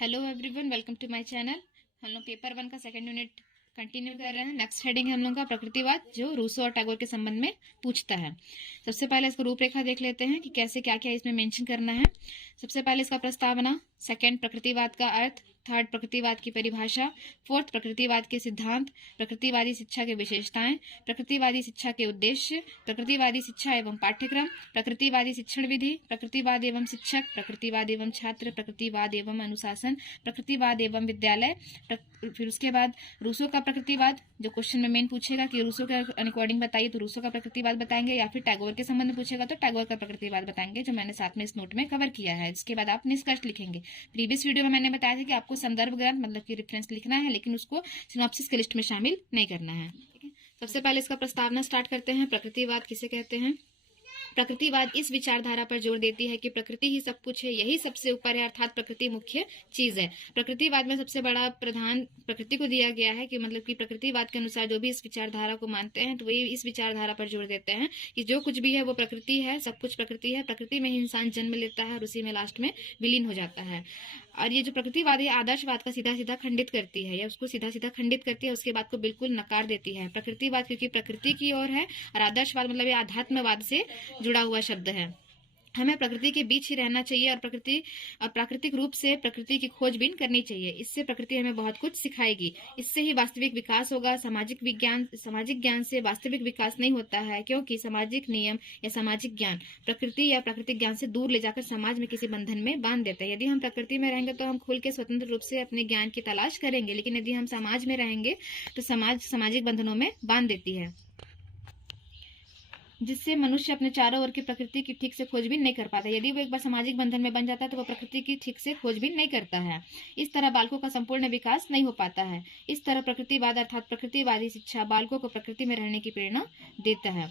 Hello everyone, welcome to my channel. हम लोग paper 1 का सेकंड यूनिट कंटिन्यू कर रहे हैं। नेक्स्ट हेडिंग है हम लोग का प्रकृतिवाद, जो रूसो और टैगोर के संबंध में पूछता है। सबसे पहले इसको रूपरेखा देख लेते हैं कि कैसे क्या क्या इसमें मेंशन करना है। सबसे पहले इसका प्रस्तावना, सेकंड प्रकृतिवाद का अर्थ, थर्ड प्रकृतिवाद की परिभाषा, फोर्थ प्रकृतिवाद के सिद्धांत, प्रकृतिवादी शिक्षा के विशेषताएं, प्रकृतिवादी शिक्षा के उद्देश्य, प्रकृतिवादी शिक्षा एवं पाठ्यक्रम, प्रकृतिवादी शिक्षण विधि, प्रकृतिवाद एवं शिक्षक, प्रकृतिवाद एवं छात्र, प्रकृतिवाद एवं अनुशासन, प्रकृतिवाद एवं विद्यालय। फिर उसके बाद रूसो का प्रकृतिवाद, जो क्वेश्चन में मेन पूछेगा कि रूसो के अकॉर्डिंग बताइए तो रूसो का प्रकृतिवाद बताएंगे, या फिर टैगोर के संबंध में पूछेगा तो टैगोर का प्रकृतिवाद बताएंगे, जो मैंने साथ में इस नोट में कवर किया है। इसके बाद आप निष्कर्ष लिखेंगे। प्रीवियस वीडियो में मैंने बताया था कि आपको संदर्भ ग्रंथ मतलब कि रेफरेंस लिखना है, लेकिन उसको सिनॉप्सिस के लिस्ट में शामिल नहीं करना है। ठीक है, सबसे पहले इसका प्रस्तावना स्टार्ट करते हैं। प्रकृतिवाद किसे कहते हैं? प्रकृतिवाद इस विचारधारा पर जोर देती है कि प्रकृति ही सब कुछ है, यही सबसे ऊपर है, अर्थात प्रकृति मुख्य चीज है। प्रकृतिवाद में सबसे बड़ा प्रधान प्रकृति को दिया गया है कि मतलब कि प्रकृतिवाद के अनुसार जो भी इस विचारधारा को मानते हैं तो वे इस विचारधारा पर जोर देते हैं कि जो कुछ भी है वो प्रकृति है, सब कुछ प्रकृति है, प्रकृति में ही इंसान जन्म लेता है और उसी में लास्ट में विलीन हो जाता है। और ये जो प्रकृतिवाद है आदर्शवाद का सीधा सीधा खंडित करती है, या उसको सीधा सीधा खंडित करती है, उसके बात को बिल्कुल नकार देती है। प्रकृतिवाद क्योंकि प्रकृति की ओर है, और आदर्शवाद मतलब ये आध्यात्मवाद से जुड़ा हुआ शब्द है। हमें प्रकृति के बीच ही रहना चाहिए और प्राकृतिक रूप से प्रकृति की खोजबीन करनी चाहिए। इससे प्रकृति हमें बहुत कुछ सिखाएगी, इससे ही वास्तविक विकास होगा। सामाजिक ज्ञान से वास्तविक विकास नहीं होता है, क्योंकि सामाजिक नियम या सामाजिक ज्ञान प्रकृति या प्राकृतिक ज्ञान से दूर ले जाकर समाज में किसी बंधन में बांध देते हैं। यदि हम प्रकृति में रहेंगे तो हम खुल के स्वतंत्र रूप से अपने ज्ञान की तलाश करेंगे, लेकिन यदि हम समाज में रहेंगे तो समाज सामाजिक बंधनों में बांध देती है, जिससे मनुष्य अपने चारों ओर की प्रकृति की ठीक से खोजबीन नहीं कर पाता। यदि वो एक बार सामाजिक बंधन में बन जाता है तो वो प्रकृति की ठीक से खोजबीन नहीं करता है। इस तरह बालकों का संपूर्ण विकास नहीं हो पाता है। इस तरह प्रकृतिवाद अर्थात प्रकृतिवादी शिक्षा बालकों को प्रकृति में रहने की प्रेरणा देता है,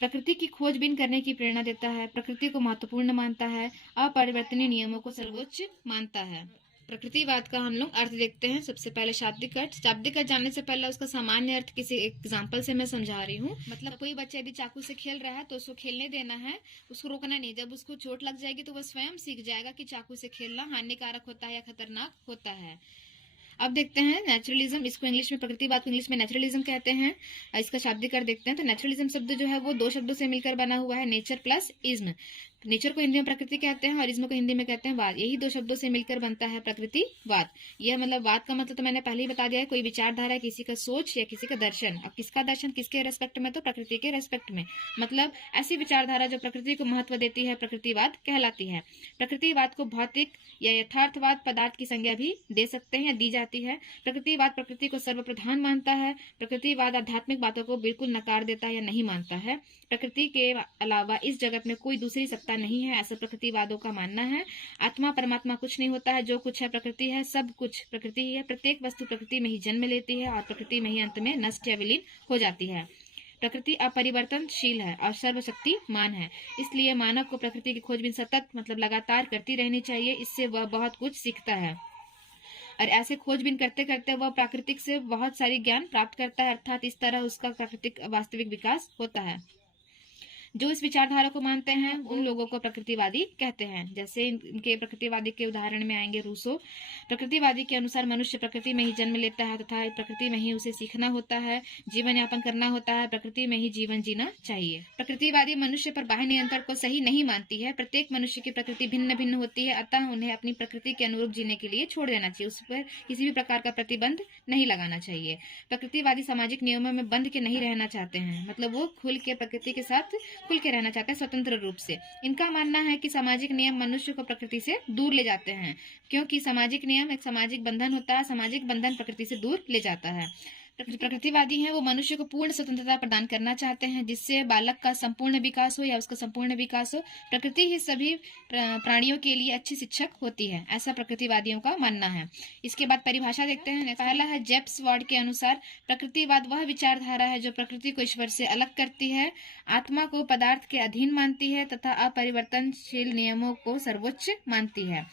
प्रकृति की खोजबीन करने की प्रेरणा देता है, प्रकृति को महत्वपूर्ण मानता है, अपरिवर्तनीय नियमों को सर्वोच्च मानता है। प्रकृतिवाद का हम लोग अर्थ देखते हैं। सबसे पहले शाब्दिक अर्थ। शाब्दिक अर्थ जानने से पहले उसका सामान्य अर्थ किसी एग्जांपल से मैं समझा रही हूँ। मतलब कोई बच्चा यदि चाकू से खेल रहा है तो उसको खेलने देना है, उसको रोकना नहीं। जब उसको चोट लग जाएगी तो वह स्वयं सीख जाएगा कि चाकू से खेलना हानिकारक होता है या खतरनाक होता है। अब देखते हैं नेचुरलिज्म। इसको इंग्लिश में प्रकृतिवाद को इंग्लिश में नेचुरलिज्म कहते हैं। इसका शाब्दिक अर्थ देखते हैं तो नेचुरलिज्म शब्द जो है वो दो शब्दों से मिलकर बना हुआ है, नेचर प्लस इज्म। नेचर को हिंदी में प्रकृति कहते हैं और इज्म को हिंदी में कहते हैं वाद। यही दो शब्दों से मिलकर बनता है प्रकृतिवाद। यह मतलब वाद का मतलब तो मैंने पहले ही बता दिया है, कोई विचारधारा है, किसी का सोच या किसी का दर्शन। अब किसका दर्शन किसके रेस्पेक्ट में? तो प्रकृति के रेस्पेक्ट में। मतलब ऐसी विचारधारा जो प्रकृति को महत्व देती है प्रकृतिवाद कहलाती है। प्रकृतिवाद को भौतिक या यथार्थवाद पदार्थ की संज्ञा भी दे सकते हैं या दी जाती है। प्रकृतिवाद प्रकृति को सर्वप्रधान मानता है। प्रकृतिवाद आध्यात्मिक बातों को बिल्कुल नकार देता है या नहीं मानता है। प्रकृति के अलावा इस जगत में कोई दूसरी सत्ता नहीं है, ऐसा प्रकृतिवादों का मानना है। आत्मा परमात्मा कुछ नहीं होता है, जो कुछ है प्रकृति है, सब कुछ प्रकृति ही है। प्रत्येक वस्तु प्रकृति में ही जन्म लेती है और प्रकृति में ही अंत में नष्ट या विलीन हो जाती है। प्रकृति अपरिवर्तनशील है और सर्वशक्तिमान है, इसलिए मानव को प्रकृति की खोजबीन सतत मतलब लगातार करती रहनी चाहिए। इससे वह बहुत कुछ सीखता है और ऐसे खोजबीन करते करते वह प्राकृतिक से बहुत सारी ज्ञान प्राप्त करता है, अर्थात इस तरह उसका प्राकृतिक वास्तविक विकास होता है। जो इस विचारधारा को मानते हैं उन लोगों को प्रकृतिवादी कहते हैं। जैसे इनके प्रकृतिवादी के उदाहरण में आएंगे रूसो। प्रकृतिवादी के अनुसार मनुष्य प्रकृति में ही जन्म लेता है तथा प्रकृति में ही उसे सीखना होता है, जीवन यापन करना होता है, प्रकृति में ही जीवन जीना चाहिए। प्रकृतिवादी मनुष्य पर बाह्य नियंत्रण को सही नहीं मानती है। प्रत्येक मनुष्य की प्रकृति भिन्न भिन्न होती है, अतः उन्हें अपनी प्रकृति के अनुरूप जीने के लिए छोड़ देना चाहिए, उस पर किसी भी प्रकार का प्रतिबंध नहीं लगाना चाहिए। प्रकृतिवादी सामाजिक नियमों में बंध के नहीं रहना चाहते हैं, मतलब वो खुल के प्रकृति के साथ खुल के रहना चाहते हैं स्वतंत्र रूप से। इनका मानना है कि सामाजिक नियम मनुष्य को प्रकृति से दूर ले जाते हैं, क्योंकि सामाजिक नियम एक सामाजिक बंधन होता है, सामाजिक बंधन प्रकृति से दूर ले जाता है। प्रकृतिवादी हैं वो मनुष्य को पूर्ण स्वतंत्रता प्रदान करना चाहते हैं, जिससे बालक का संपूर्ण विकास हो या उसका संपूर्ण विकास हो। प्रकृति ही सभी प्राणियों के लिए अच्छी शिक्षक होती है, ऐसा प्रकृतिवादियों का मानना है। इसके बाद परिभाषा देखते हैं। पहला है जेप्स वार्ड के अनुसार प्रकृतिवाद वह विचारधारा है जो प्रकृति को ईश्वर से अलग करती है, आत्मा को पदार्थ के अधीन मानती है तथा अपरिवर्तनशील नियमों को सर्वोच्च मानती है।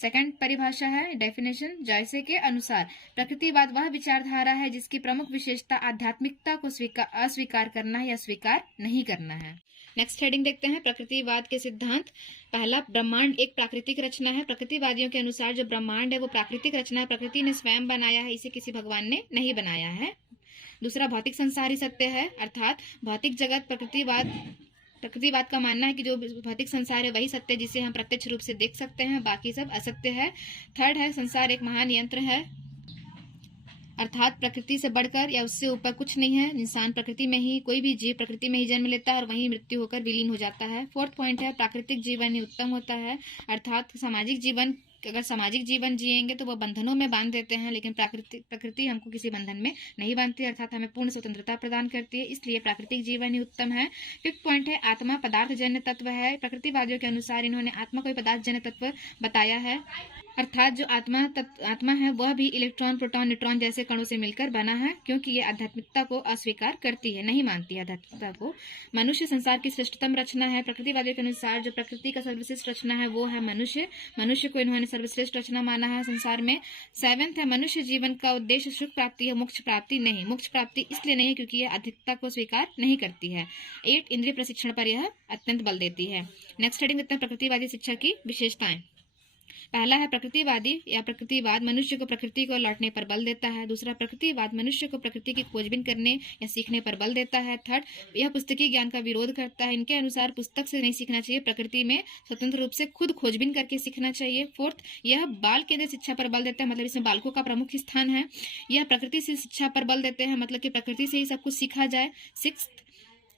सेकंड परिभाषा है डेफिनेशन, जैसे के अनुसार प्रकृतिवाद वह विचारधारा है जिसकी प्रमुख विशेषता आध्यात्मिकता को अस्वीकार करना है या स्वीकार नहीं करना है। नेक्स्ट हेडिंग देखते हैं, प्रकृतिवाद के सिद्धांत। पहला, ब्रह्मांड एक प्राकृतिक रचना है। प्रकृतिवादियों के अनुसार जो ब्रह्मांड है वो प्राकृतिक रचना है, प्रकृति ने स्वयं बनाया है, इसे किसी भगवान ने नहीं बनाया है। दूसरा, भौतिक संसार ही सत्य है, अर्थात भौतिक जगत प्रकृतिवाद का मानना है कि जो भौतिक संसार है वही सत्य, जिसे हम प्रत्यक्ष रूप से देख सकते हैं, बाकी सब असत्य है। थर्ड है, संसार एक महान यंत्र है, अर्थात प्रकृति से बढ़कर या उससे ऊपर कुछ नहीं है। इंसान प्रकृति में ही, कोई भी जीव प्रकृति में ही जन्म लेता है और वहीं मृत्यु होकर विलीन हो जाता है। फोर्थ पॉइंट है, प्राकृतिक जीवन ही उत्तम होता है, अर्थात अगर सामाजिक जीवन जिएंगे तो वह बंधनों में बांध देते हैं, लेकिन प्रकृति हमको किसी बंधन में नहीं बांधती, अर्थात हमें पूर्ण स्वतंत्रता प्रदान करती है, इसलिए प्राकृतिक जीवन ही उत्तम है। फिफ्थ पॉइंट है, आत्मा पदार्थ जन्य तत्व है। प्रकृतिवादियों के अनुसार इन्होंने आत्मा को ही पदार्थ जन्य तत्व बताया है, अर्थात जो आत्मा है वह भी इलेक्ट्रॉन, प्रोटॉन, न्यूट्रॉन जैसे कणों से मिलकर बना है, क्योंकि ये आध्यात्मिकता को अस्वीकार करती है, नहीं मानती है आध्यात्मिकता को। मनुष्य संसार की श्रेष्ठतम रचना है। प्रकृतिवादियों के अनुसार जो प्रकृति का सर्वश्रेष्ठ रचना है वो है मनुष्य को इन्होंने सर्वश्रेष्ठ रचना माना है संसार में। सेवेंथ है, मनुष्य जीवन का उद्देश्य सुख प्राप्ति है, मोक्ष प्राप्ति नहीं। मोक्ष प्राप्ति इसलिए नहीं क्योंकि यह आध्यात्मिकता को स्वीकार नहीं करती है। 8, इंद्रिय प्रशिक्षण पर यह अत्यंत बल देती है। नेक्स्ट हेडिंग देखते हैं, प्रकृतिवादी शिक्षा की विशेषताएं। पहला है, प्रकृतिवाद मनुष्य को प्रकृति को लौटने पर बल देता है। दूसरा, प्रकृतिवाद मनुष्य को प्रकृति की खोजबीन करने या सीखने पर बल देता है। थर्ड, यह पुस्तकीय ज्ञान का विरोध करता है। इनके अनुसार पुस्तक से नहीं सीखना चाहिए, प्रकृति में स्वतंत्र रूप से खुद खोजबीन करके सीखना चाहिए। फोर्थ, यह बाल केंद्रित शिक्षा पर बल देता है, मतलब इसमें बालकों का प्रमुख स्थान है। यह प्रकृति से शिक्षा पर बल देते हैं, मतलब कि प्रकृति से ही सब कुछ सीखा जाए। सिक्स्थ,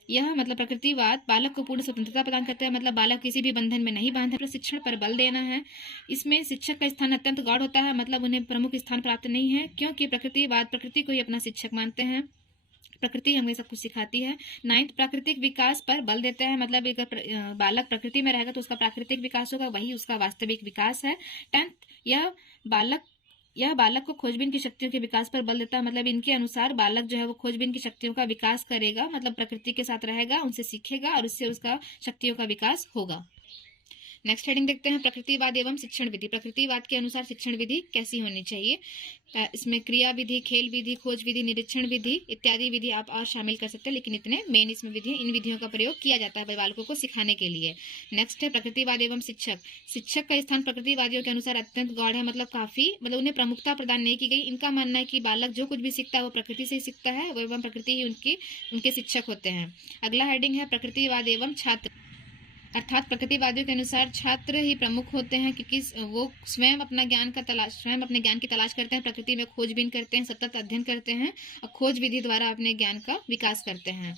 यह मतलब प्रकृतिवाद बालक को पूर्ण स्वतंत्रता प्रदान करता है, मतलब बालक किसी भी बंधन में नहीं बांधा। प्रशिक्षण पर बल देना है, इसमें शिक्षक का स्थान अत्यंत गौण होता है, मतलब उन्हें प्रमुख स्थान प्राप्त नहीं है, क्योंकि प्रकृतिवाद प्रकृति को ही अपना शिक्षक मानते हैं, प्रकृति हमें सब कुछ सिखाती है। 9th, प्राकृतिक विकास पर बल देते हैं, मतलब अगर बालक प्रकृति में रहेगा तो उसका प्राकृतिक विकास होगा, वही उसका वास्तविक विकास है। 10th, यह बालक को खोजबीन की शक्तियों के विकास पर बल देता है, मतलब इनके अनुसार बालक जो है वो खोजबीन की शक्तियों का विकास करेगा, मतलब प्रकृति के साथ रहेगा, उनसे सीखेगा और उससे उसका शक्तियों का विकास होगा। नेक्स्ट हेडिंग देखते हैं, प्रकृतिवाद एवं शिक्षण विधि। प्रकृतिवाद के अनुसार शिक्षण विधि कैसी होनी चाहिए। इसमें क्रिया विधि, खेल विधि, खोज विधि, निरीक्षण विधि इत्यादि विधि आप और शामिल कर सकते हैं, लेकिन इतने मेन इसमें विधि, इन विधियों का प्रयोग किया जाता है बालकों को सिखाने के लिए। नेक्स्ट है, प्रकृतिवाद एवं शिक्षक का स्थान प्रकृतिवादियों के अनुसार अत्यंत गौड़ है, मतलब उन्हें प्रमुखता प्रदान नहीं की गई। इनका मानना है कि बालक जो कुछ भी सीखता है वो प्रकृति से ही सीखता है, एवं प्रकृति ही उनके शिक्षक होते हैं। अगला हेडिंग है, प्रकृतिवाद एवं छात्र, अर्थात प्रकृतिवादियों के अनुसार छात्र ही प्रमुख होते हैं, क्योंकि वो स्वयं अपने ज्ञान की तलाश करते हैं, प्रकृति में खोजबीन करते हैं, सतत अध्ययन करते हैं और खोज विधि द्वारा अपने ज्ञान का विकास करते हैं।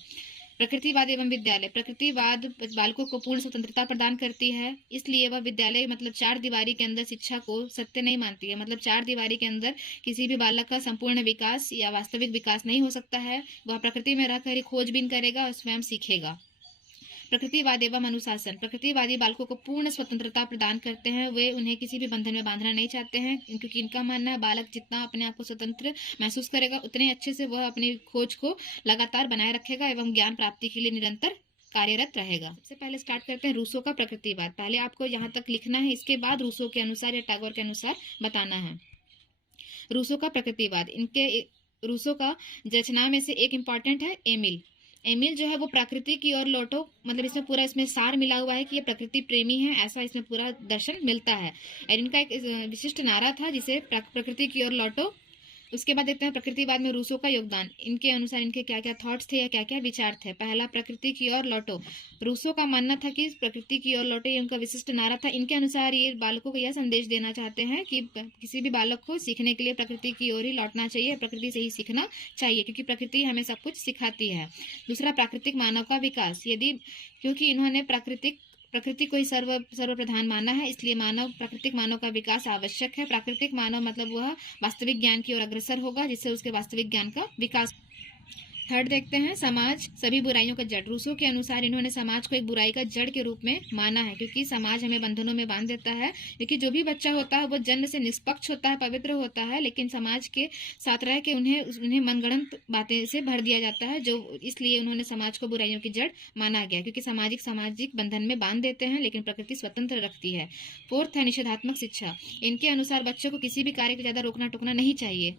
प्रकृतिवाद एवं विद्यालय, प्रकृतिवाद बालकों को पूर्ण स्वतंत्रता प्रदान करती है, इसलिए वह विद्यालय मतलब 4 दीवारी के अंदर शिक्षा को सत्य नहीं मानती है, मतलब 4 दीवारी के अंदर किसी भी बालक का संपूर्ण विकास या वास्तविक विकास नहीं हो सकता है। वह प्रकृति में रहकर ही खोजबीन करेगा और स्वयं सीखेगा। प्रकृतिवाद एवं अनुशासन, प्रकृतिवादी बालकों को पूर्ण स्वतंत्रता प्रदान करते हैं, वे उन्हें किसी भी बंधन में बांधना नहीं चाहते हैं, क्योंकि इनका मानना है बालक जितना अपने आप को स्वतंत्र महसूस करेगा उतने अच्छे से वह अपनी खोज को लगातार बनाए रखेगा एवं ज्ञान प्राप्ति के लिए निरंतर कार्यरत रहेगा। सबसे पहले स्टार्ट करते हैं रूसो का प्रकृतिवाद। पहले आपको यहाँ तक लिखना है, इसके बाद रूसो के अनुसार या टैगोर के अनुसार बताना है। रूसो का प्रकृतिवाद, रूसो का रचना में से एक इम्पॉर्टेंट है एमिल जो है वो प्रकृति की ओर लौटो, मतलब इसमें सार मिला हुआ है कि ये प्रकृति प्रेमी है, ऐसा इसमें पूरा दर्शन मिलता है। और इनका एक विशिष्ट नारा था जिसे प्रकृति की ओर लौटो। उसके बाद देखते हैं प्रकृतिवाद में रूसो का योगदान। इनके अनुसार इनके क्या क्या थॉट्स थे या क्या क्या विचार थे। पहला, प्रकृति की ओर लौटो। रूसो का मानना था कि प्रकृति की ओर लौटे, ये उनका विशिष्ट नारा था। इनके अनुसार ये बालकों को यह संदेश देना चाहते हैं कि किसी भी बालक को सीखने के लिए प्रकृति की ओर ही लौटना चाहिए, प्रकृति से ही सीखना चाहिए, क्योंकि प्रकृति हमें सब कुछ सिखाती है। दूसरा, प्राकृतिक मानव का विकास। क्योंकि इन्होंने प्रकृति को ही सर्वप्रधान माना है, इसलिए प्राकृतिक मानव का विकास आवश्यक है। प्राकृतिक मानव मतलब वह वास्तविक ज्ञान की ओर अग्रसर होगा, जिससे उसके वास्तविक ज्ञान का विकास। थर्ड देखते हैं, समाज सभी बुराइयों का जड़। रूसो के अनुसार इन्होंने समाज को एक बुराई का जड़ के रूप में माना है, क्योंकि समाज हमें बंधनों में बांध देता है। क्योंकि जो भी बच्चा होता है वो जन्म से निष्पक्ष होता है, पवित्र होता है, लेकिन समाज के साथ रह के उन्हें मनगढ़ंत बातें से भर दिया जाता है, जो इसलिए उन्होंने समाज को बुराइयों की जड़ माना गया, क्योंकि सामाजिक बंधन में बांध देते हैं, लेकिन प्रकृति स्वतंत्र रखती है। फोर्थ है निषेधात्मक शिक्षा। इनके अनुसार बच्चों को किसी भी कार्य को ज्यादा रोकना टोकना नहीं चाहिए,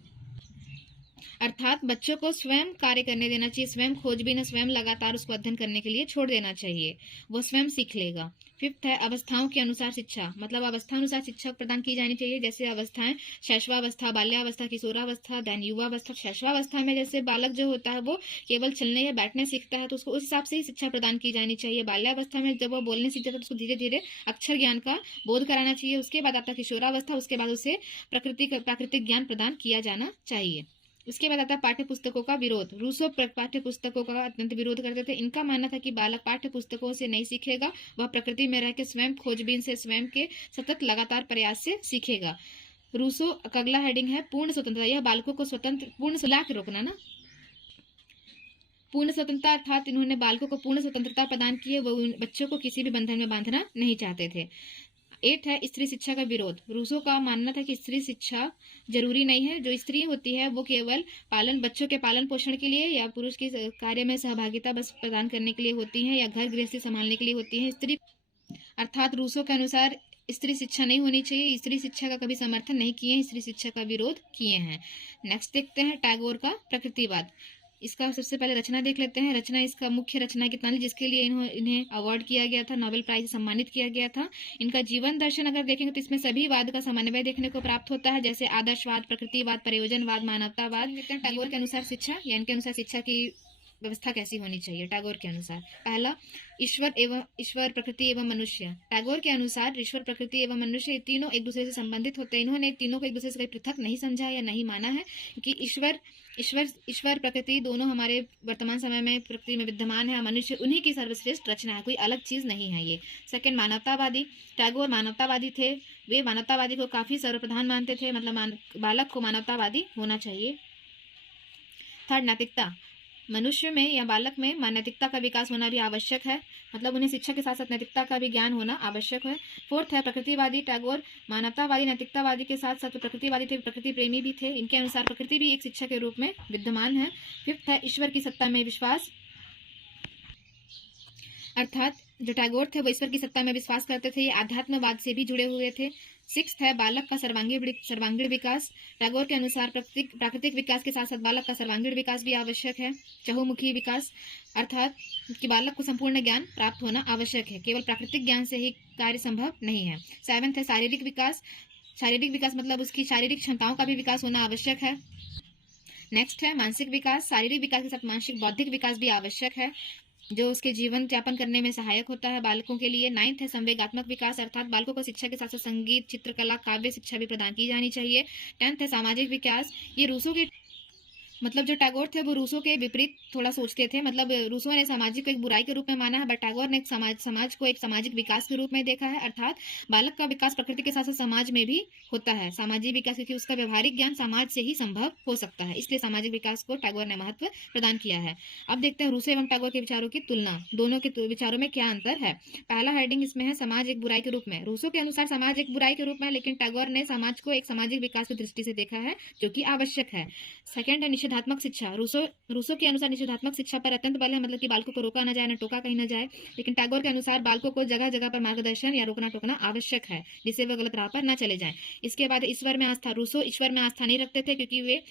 अर्थात बच्चों को स्वयं कार्य करने देना चाहिए, स्वयं खोजबीन, स्वयं लगातार उसको अध्ययन करने के लिए छोड़ देना चाहिए, वो स्वयं सीख लेगा। फिफ्थ है अवस्थाओं के अनुसार शिक्षा, मतलब अवस्थानुसार शिक्षा प्रदान की जानी चाहिए। जैसे अवस्थाएं, शैशवावस्था, बाल्यावस्था, किशोरावस्था, दैन युवावस्था। शैशवावस्था में जैसे बालक जो होता है वो केवल चलने या बैठने सीखता है, तो उसको उस हिसाब से ही शिक्षा प्रदान की जानी चाहिए। बाल्यावस्था में जब वो बोलने सीखता है तो उसको धीरे धीरे अक्षर ज्ञान का बोध कराना चाहिए। उसके बाद आता है किशोरावस्था, उसके बाद उसे प्राकृतिक ज्ञान प्रदान किया जाना चाहिए। उसके बाद आता है पाठ्य पुस्तकों का विरोध। रूसो पाठ्य पुस्तकों का अत्यंत विरोध करते थे। इनका मानना था कि बालक पाठ्य पुस्तकों से नहीं सीखेगा, वह प्रकृति में रह के स्वयं खोजबीन से, स्वयं के सतत लगातार प्रयास से सीखेगा। रूसो का अगला हेडिंग है पूर्ण स्वतंत्रता। यह बालकों को स्वतंत्र पूर्ण स्वतंत्रता, अर्थात इन्होंने बालकों को पूर्ण स्वतंत्रता प्रदान की है, वो बच्चों को किसी भी बंधन में बांधना नहीं चाहते थे। 8 है स्त्री शिक्षा का विरोध। रूसो का मानना था कि स्त्री शिक्षा जरूरी नहीं है, जो स्त्री होती है वो केवल बच्चों के पालन पोषण के लिए या पुरुष के कार्य में सहभागिता बस प्रदान करने के लिए होती है, या घर गृहस्थी संभालने के लिए होती है। स्त्री अर्थात रूसो के अनुसार स्त्री शिक्षा नहीं होनी चाहिए, स्त्री शिक्षा का कभी समर्थन नहीं किए हैं, स्त्री शिक्षा का विरोध किए हैं। नेक्स्ट देखते हैं टैगोर का प्रकृतिवाद। इसका सबसे पहले रचना देख लेते हैं। रचना, इसका मुख्य रचना गीतांजलि, जिसके लिए इन्हें अवार्ड किया गया था, नोबेल प्राइज से सम्मानित किया गया था। इनका जीवन दर्शन अगर देखेंगे तो इसमें सभी वाद का समन्वय देखने को प्राप्त होता है, जैसे आदर्शवाद, प्रकृतिवाद, प्रयोजनवाद, मानवतावाद। टैगोर के अनुसार शिक्षा, या इनके अनुसार शिक्षा की व्यवस्था कैसी होनी चाहिए टैगोर के अनुसार। पहला, ईश्वर, प्रकृति एवं मनुष्य। टैगोर के अनुसार ईश्वर, प्रकृति एवं मनुष्य ये तीनों एक दूसरे से संबंधित होते हैं। इन्होंने तीनों को एक दूसरे से कहीं पृथक नहीं समझा या नहीं माना है, क्योंकि ईश्वर प्रकृति दोनों हमारे वर्तमान समय में प्रकृति में विद्यमान है, मनुष्य उन्हीं की सर्वश्रेष्ठ रचना है, कोई अलग चीज नहीं है ये। सेकंड, मानवतावादी। टैगोर मानवतावादी थे, वे मानवतावादी को काफी सर्वप्रधान मानते थे, मतलब बालक को मानवतावादी होना चाहिए। थर्ड, नैतिकता। मनुष्य में या बालक में नैतिकता का विकास होना भी आवश्यक है, मतलब उन्हें शिक्षा के साथ साथ नैतिकता का भी ज्ञान होना आवश्यक है। फोर्थ है प्रकृतिवादी। टैगोर मानवतावादी, नैतिकतावादी के साथ साथ प्रकृतिवादी थे, प्रकृति प्रेमी भी थे। इनके अनुसार प्रकृति भी एक शिक्षा के रूप में विद्यमान है। फिफ्थ है ईश्वर की सत्ता में विश्वास, अर्थात जो टैगोर थे वो ईश्वर की सत्ता में विश्वास करते थे, ये आध्यात्मवाद से भी जुड़े हुए थे। सिक्स्थ है बालक का सर्वांगीण विकास। टैगोर के अनुसार प्राकृतिक विकास के साथ साथ बालक का सर्वांगीण विकास भी आवश्यक है, चहुमुखी विकास, अर्थात कि बालक को संपूर्ण ज्ञान प्राप्त होना आवश्यक है, केवल प्राकृतिक ज्ञान से ही कार्य संभव नहीं है। सेवेंथ है शारीरिक विकास। शारीरिक विकास मतलब उसकी शारीरिक क्षमताओं का भी विकास होना आवश्यक है। नेक्स्ट है मानसिक विकास। शारीरिक विकास के साथ मानसिक बौद्धिक विकास भी आवश्यक है, जो उसके जीवन यापन करने में सहायक होता है बालकों के लिए। 9th है संवेगात्मक विकास, अर्थात बालकों को शिक्षा के साथ साथ संगीत, चित्रकला, काव्य शिक्षा भी प्रदान की जानी चाहिए। 10th है सामाजिक विकास। ये रूसो के मतलब जो टैगोर थे वो रूसो के विपरीत थोड़ा सोचते थे, मतलब रूसो ने सामाजिक को एक बुराई के रूप में माना है, बट टैगोर ने समाज को एक सामाजिक विकास के रूप में देखा है, अर्थात बालक का विकास प्रकृति के साथ साथ समाज में भी होता है, सामाजिक विकास, क्योंकि उसका व्यवहारिक ज्ञान समाज से ही संभव हो सकता है, इसलिए सामाजिक विकास को टैगोर ने महत्व प्रदान किया है। अब देखते हैं रूसो एवं टैगोर के विचारों की तुलना, दोनों के विचारों में क्या अंतर है। पहला हेडिंग इसमें है समाज एक बुराई के रूप में। रूसो के अनुसार समाज एक बुराई के रूप में, लेकिन टैगोर ने समाज को एक सामाजिक विकास की दृष्टि से देखा है, जो कि आवश्यक है। सेकंड है निषेधात्मक शिक्षा। रूसो के अनुसार निषेधात्मक शिक्षा पर अत्यंत बल है, मतलब कि बालकों को रोका न जाए, न टोका कहीं न जाए, लेकिन टैगोर के अनुसार बालकों को जगह जगह पर मार्गदर्शन या रोकना टोकना आवश्यक है, जिससे वे गलत राह पर न चले जाएं। इसके बाद ईश्वर में आस्था। रूसो ईश्वर में आस्था नहीं रखते थे, क्योंकि वे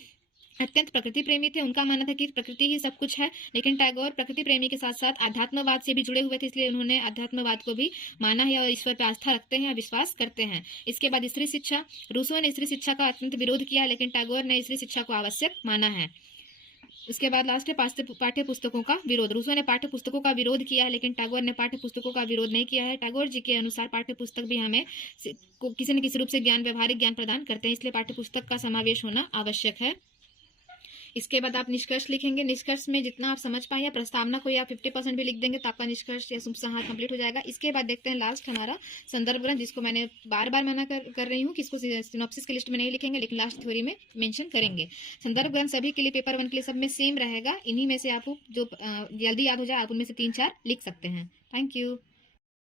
अत्यंत प्रकृति प्रेमी थे, उनका मानना था कि प्रकृति ही सब कुछ है, लेकिन टैगोर प्रकृति प्रेमी के साथ साथ आध्यात्मवाद से भी जुड़े हुए थे, इसलिए उन्होंने आध्यात्मवाद को भी माना है और ईश्वर पर आस्था रखते हैं, विश्वास करते हैं। इसके बाद स्त्री शिक्षा। रूसो ने स्त्री शिक्षा का अत्यंत विरोध किया, लेकिन टैगोर ने स्त्री शिक्षा को आवश्यक माना है। उसके बाद लास्ट है पाठ्य पुस्तकों का विरोध। रूसो ने पाठ्य पुस्तकों का विरोध किया है, लेकिन टैगोर ने पाठ्य पुस्तकों का विरोध नहीं किया है। टैगोर जी के अनुसार पाठ्य पुस्तक भी हमें किसी न किसी रूप से व्यवहारिक ज्ञान प्रदान करते हैं, इसलिए पाठ्य पुस्तक का समावेश होना आवश्यक है। इसके बाद आप निष्कर्ष लिखेंगे। निष्कर्ष में जितना आप समझ पाए या प्रस्तावना को आप 50% भी लिख देंगे तो आपका निष्कर्ष या उपसंहार कंप्लीट हो जाएगा। इसके बाद देखते हैं लास्ट हमारा संदर्भ ग्रंथ, जिसको मैंने बार बार मना कर रही हूँ कि इसको सिनॉप्सिस की लिस्ट में नहीं लिखेंगे, लेकिन लास्ट थ्योरी में मेंशन करेंगे। संदर्भ ग्रंथ सभी के लिए पेपर 1 के लिए सब में सेम रहेगा। इन्हीं में से आपको जो जल्दी याद हो जाए आप उनमें से 3-4 लिख सकते हैं। Thank you.